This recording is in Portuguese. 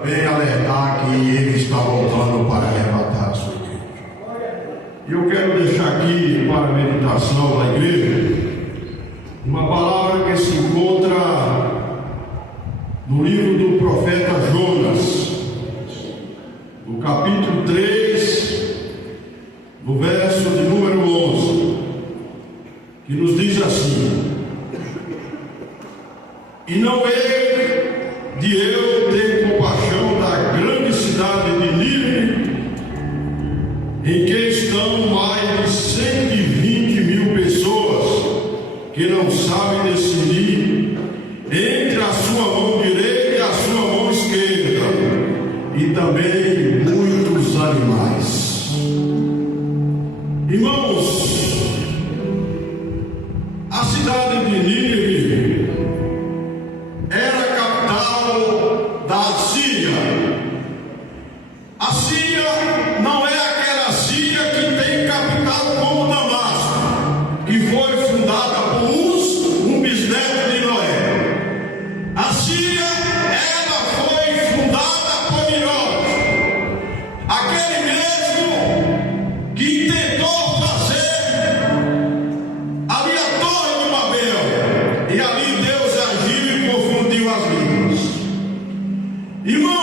Bem alertar que ele está voltando para arrebatar a sua igreja. E eu quero deixar aqui para a meditação da igreja uma palavra que se encontra no livro do profeta Jonas, no capítulo 3, no verso de número 11, que nos diz assim: e não é de eu ter compaixão da grande cidade de Nínive, em que estão mais de 120.000 pessoas que não sabem decidir entre a sua mão direita e a sua mão esquerda, e também muitos animais. Irmãos, a cidade de Nínive era a capital da Síria. A Síria não é aquela Síria que tem capital como Damasco, que foi fundada por Uz, um bisneto de Noé. A Síria, ela foi fundada por Herodes, aquele mesmo que tentou fazer ali a Torre de Babel, e ali Deus agiu e confundiu as línguas. Irmão,